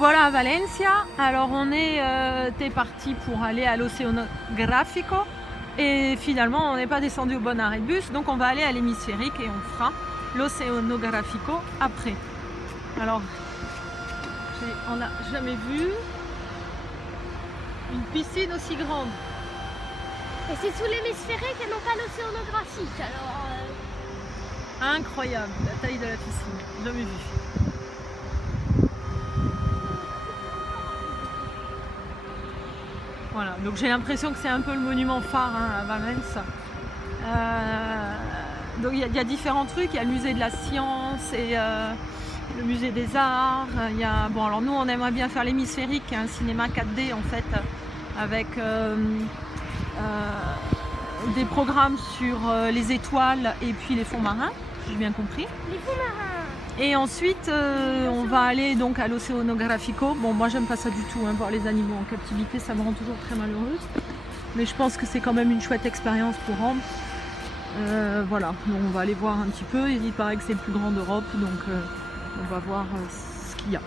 voilà à Valencia. Alors on était parti pour aller à l'Oceanográfico et finalement on n'est pas descendu au bon arrêt de bus, donc on va aller à l'hémisphérique et on fera l'Oceanográfico après. Alors on n'a jamais vu une piscine aussi grande. Et c'est sous l'hémisphérique et non pas l'océanographique. Alors incroyable la taille de la piscine, jamais vu. Voilà, donc j'ai l'impression que c'est un peu le monument phare à Valence. Donc il y a différents trucs, il y a le musée de la science et le musée des arts. Bon, alors nous on aimerait bien faire l'hémisphérique, un cinéma 4D en fait, avec des programmes sur les étoiles et puis les fonds marins, j'ai bien compris. les fonds marins. Et ensuite, on va aller donc à l'Oceanográfico. Bon, moi j'aime pas ça du tout, hein, voir les animaux en captivité, ça me rend toujours très malheureuse. Mais je pense que c'est quand même une chouette expérience pour rendre. Voilà, donc on va aller voir un petit peu. Il paraît que c'est le plus grand d'Europe, donc on va voir ce qu'il y a.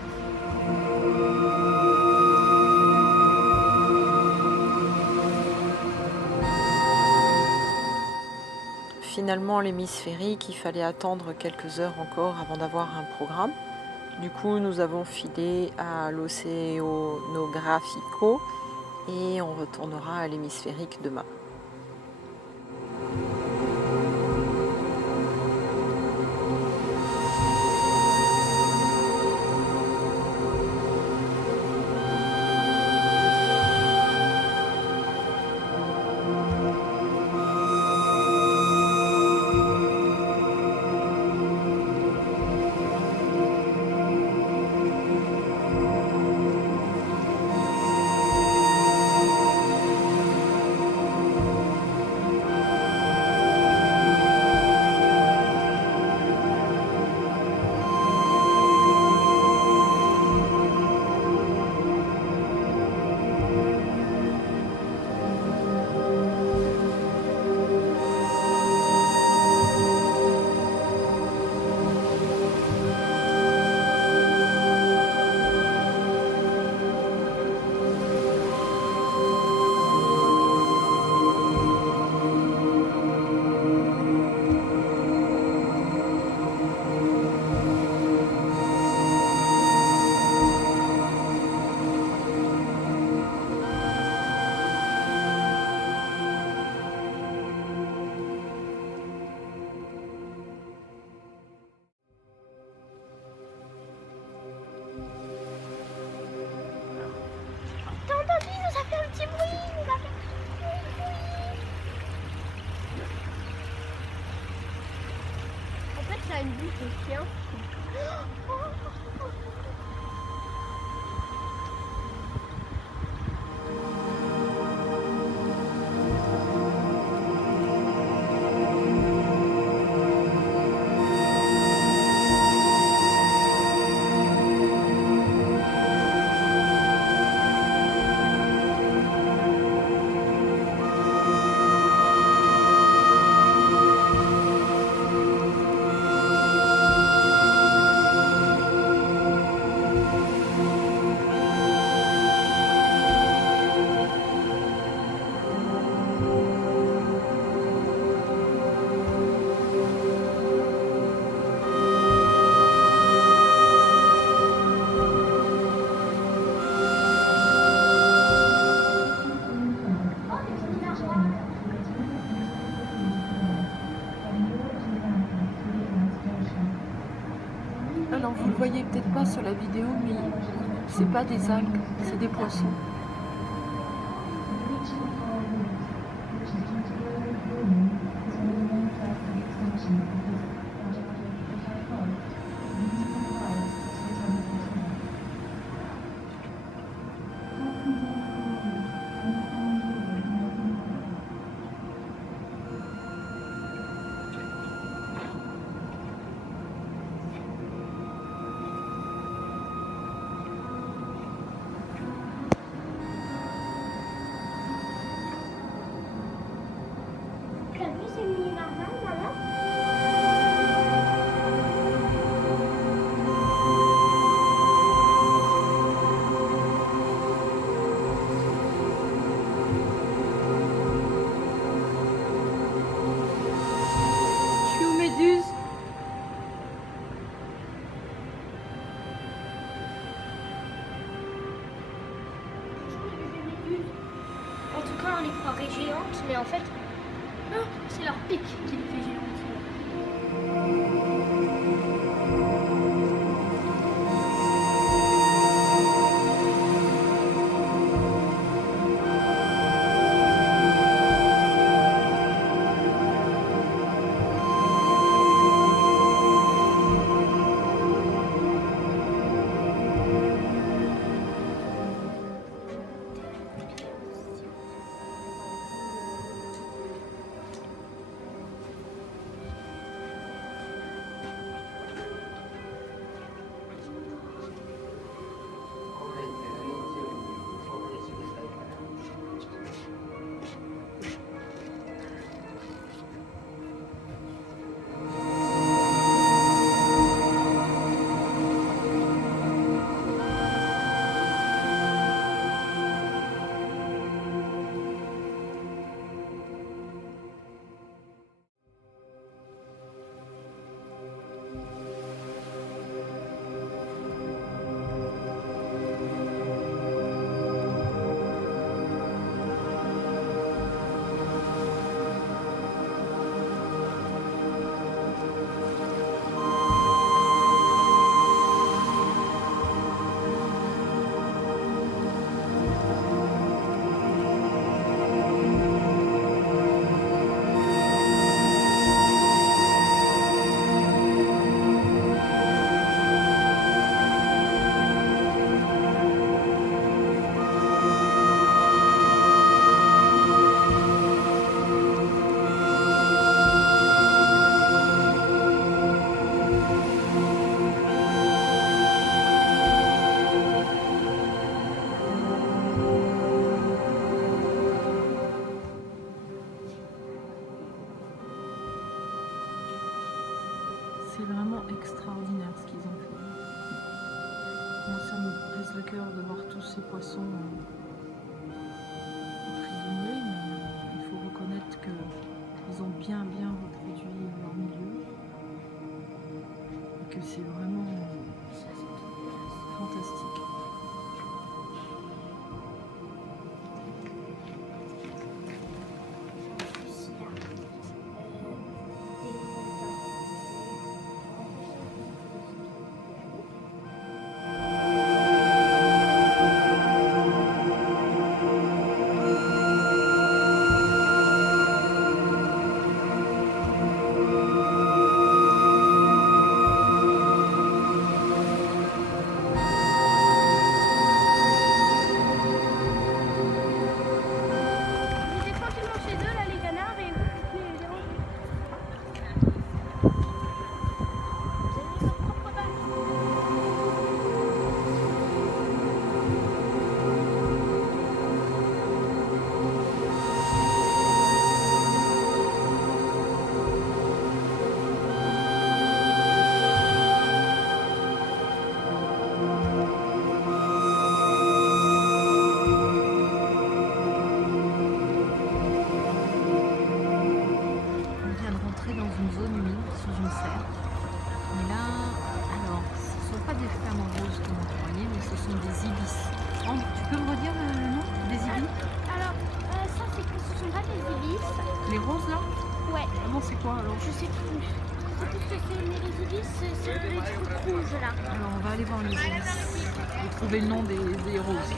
Finalement, l'hémisphérique, il fallait attendre quelques heures encore avant d'avoir un programme. Du coup, nous avons filé à l'Oceanográfico et on retournera à l'hémisphérique demain. T'as entendu? Il nous a fait un petit bruit. En fait, ça a une bouche de chien. Alors vous le voyez peut-être pas sur la vidéo, mais c'est pas des algues, c'est des poissons. T'as vu ces mini-marins, maman? les croirait géantes, mais en fait, c'est leur pic qui les fait géantes. C'est vraiment extraordinaire ce qu'ils ont fait. Moi, ça me brise le cœur de voir tous ces poissons prisonniers, mais il faut reconnaître qu'ils ont bien reproduit leur milieu et que c'est vraiment fantastique. Tu peux me redire le nom des ibis? Alors, ça, ce sont pas des ibis. Les roses là? Ouais. Non, c'est quoi alors? Je sais plus. Je sais plus ce que c'est, mais les ibis, c'est les trucs rouges là. Alors, on va aller voir les ibis et trouver le nom des roses.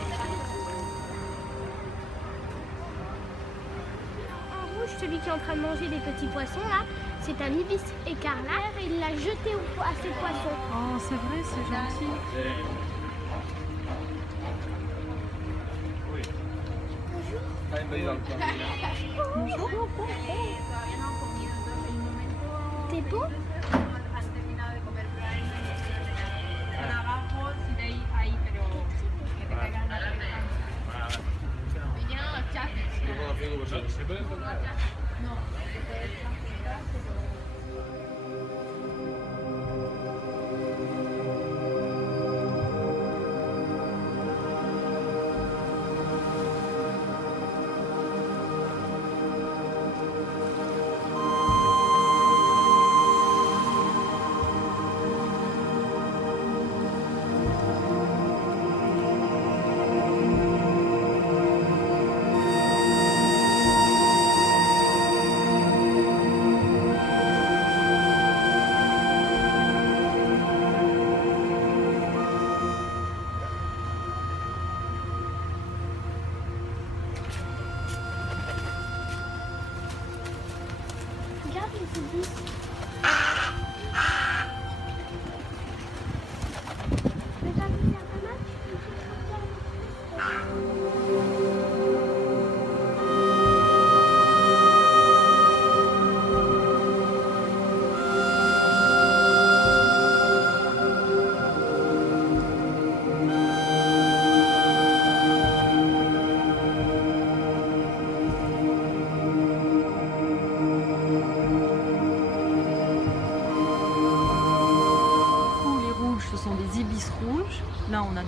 En rouge, celui qui est en train de manger des petits poissons là, c'est un ibis écarlate et il l'a jeté à ses poissons. Oh, c'est vrai, c'est gentil. Bonjour. T'es beau?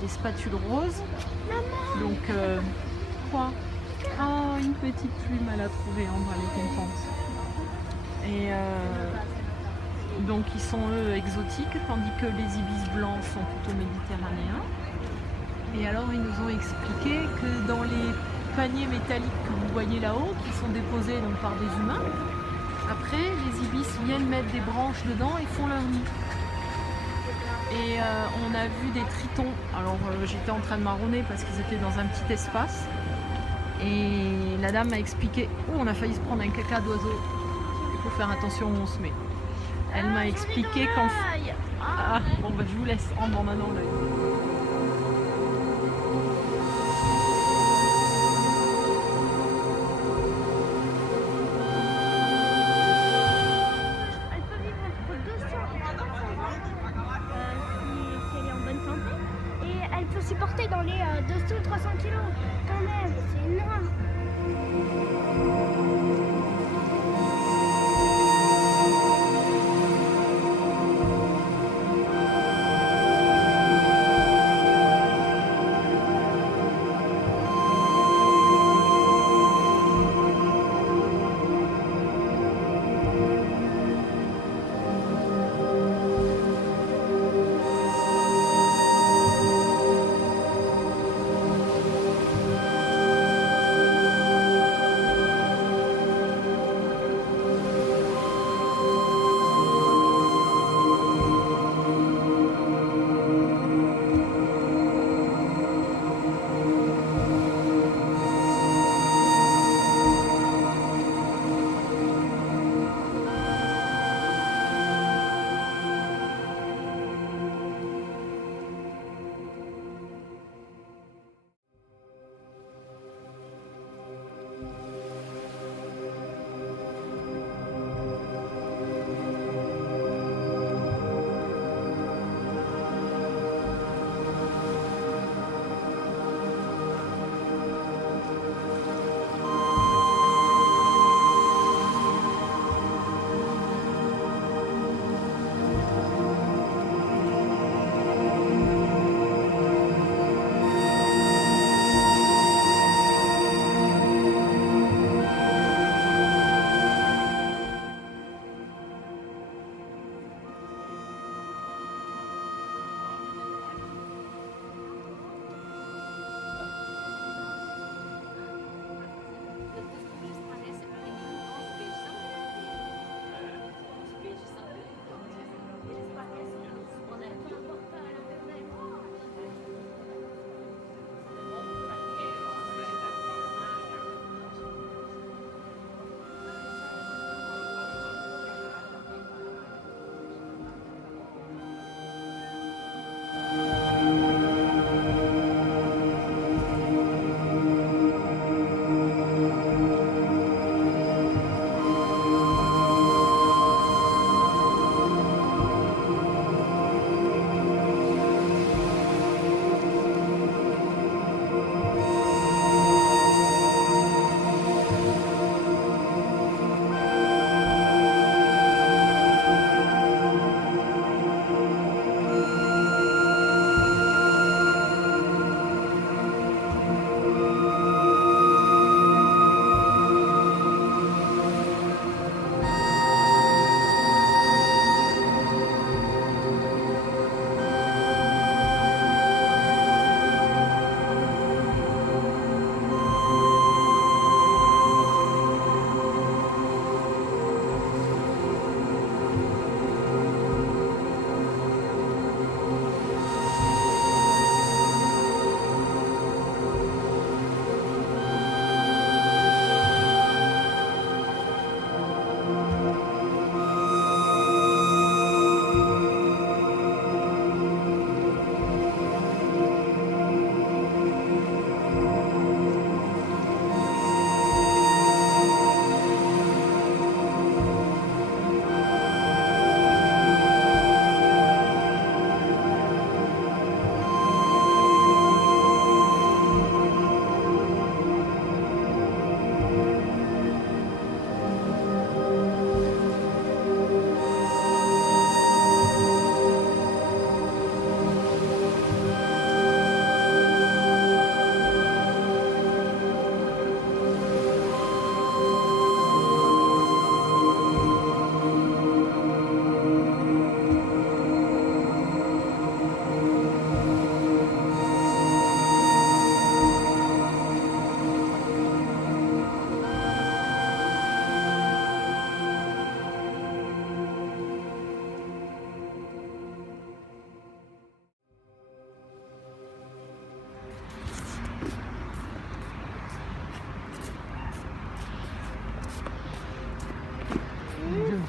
des spatules roses. Donc, quoi? Oh, une petite plume, elle a trouvé, Ambre, elle est contente. Et donc, ils sont eux exotiques, tandis que les ibis blancs sont plutôt méditerranéens. Et alors, ils nous ont expliqué que dans les paniers métalliques que vous voyez là-haut, qui sont déposés donc, par des humains, après, les ibis viennent mettre des branches dedans et font leur nid. Et on a vu des tritons. Alors j'étais en train de marronner parce qu'ils étaient dans un petit espace. Et la dame m'a expliqué, oh, on a failli se prendre un caca d'oiseau. Il faut faire attention où on se met. Elle m'a expliqué qu'en... Ah, bon bah je vous laisse en bandant l'œil. Supporter dans les 200-300 kilos quand même, c'est énorme.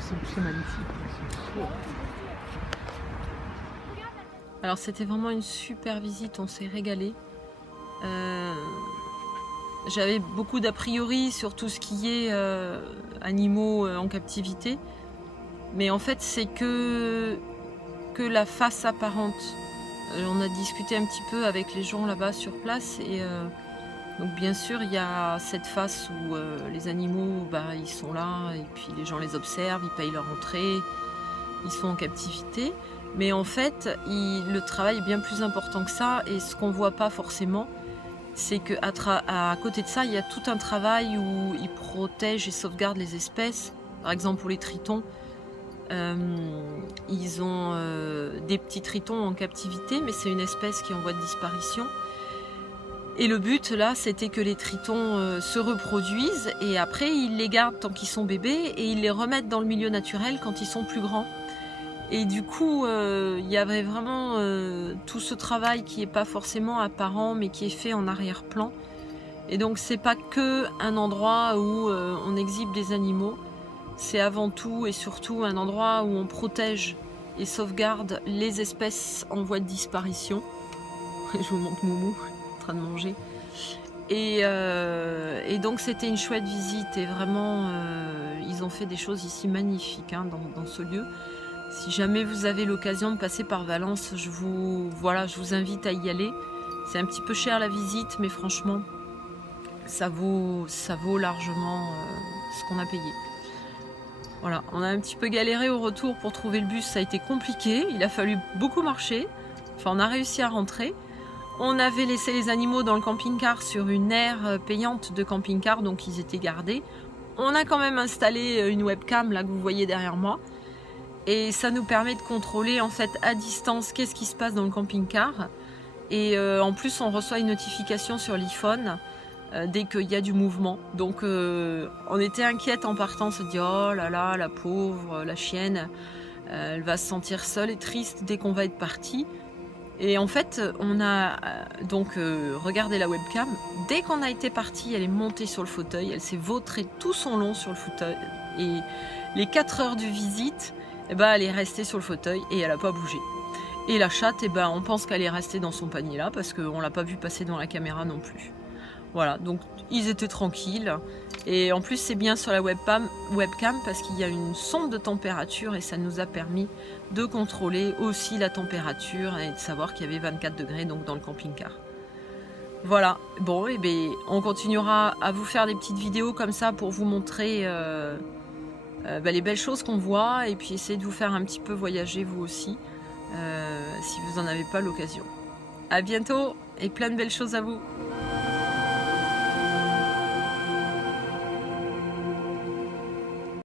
c'est magnifique. Alors c'était vraiment une super visite, on s'est régalé. J'avais beaucoup d'a priori sur tout ce qui est animaux en captivité, mais en fait c'est que la face apparente. On a discuté un petit peu avec les gens là-bas sur place et donc bien sûr il y a cette face où les animaux ils sont là et puis les gens les observent, ils payent leur entrée, ils sont en captivité. Mais en fait, le travail est bien plus important que ça et ce qu'on voit pas forcément, c'est qu'à côté de ça, il y a tout un travail où ils protègent et sauvegardent les espèces. Par exemple, pour les tritons, ils ont des petits tritons en captivité, mais c'est une espèce qui est en voie de disparition. Et le but, là, c'était que les tritons se reproduisent et après, ils les gardent tant qu'ils sont bébés et ils les remettent dans le milieu naturel quand ils sont plus grands. Et du coup, il y avait vraiment tout ce travail qui n'est pas forcément apparent, mais qui est fait en arrière-plan. Et donc, c'est pas que un endroit où on exhibe des animaux. C'est avant tout et surtout un endroit où on protège et sauvegarde les espèces en voie de disparition. Je vous montre Moumou en train de manger. Et donc, c'était une chouette visite et vraiment, ils ont fait des choses ici magnifiques dans ce lieu. Si jamais vous avez l'occasion de passer par Valence, je vous invite à y aller. C'est un petit peu cher la visite, mais franchement, ça vaut largement ce qu'on a payé. Voilà, on a un petit peu galéré au retour pour trouver le bus, ça a été compliqué. Il a fallu beaucoup marcher. Enfin, on a réussi à rentrer. On avait laissé les animaux dans le camping-car sur une aire payante de camping-car, donc ils étaient gardés. On a quand même installé une webcam là que vous voyez derrière moi. Et ça nous permet de contrôler en fait à distance qu'est-ce qui se passe dans le camping-car. Et en plus on reçoit une notification sur l'iPhone dès qu'il y a du mouvement. Donc on était inquiète en partant, on se dit oh là là, la pauvre, la chienne, elle va se sentir seule et triste dès qu'on va être parti. Et en fait on a donc regardé la webcam. Dès qu'on a été parti, elle est montée sur le fauteuil, elle s'est vautrée tout son long sur le fauteuil. Et les 4 heures de visite, elle est restée sur le fauteuil et elle n'a pas bougé. Et la chatte, on pense qu'elle est restée dans son panier là parce qu'on ne l'a pas vu passer dans la caméra non plus. Voilà, donc ils étaient tranquilles. Et en plus, c'est bien sur la webcam parce qu'il y a une sonde de température et ça nous a permis de contrôler aussi la température et de savoir qu'il y avait 24 degrés donc dans le camping-car. Voilà, bon, on continuera à vous faire des petites vidéos comme ça pour vous montrer les belles choses qu'on voit et puis essayer de vous faire un petit peu voyager vous aussi si vous n'en avez pas l'occasion. À bientôt et plein de belles choses à vous.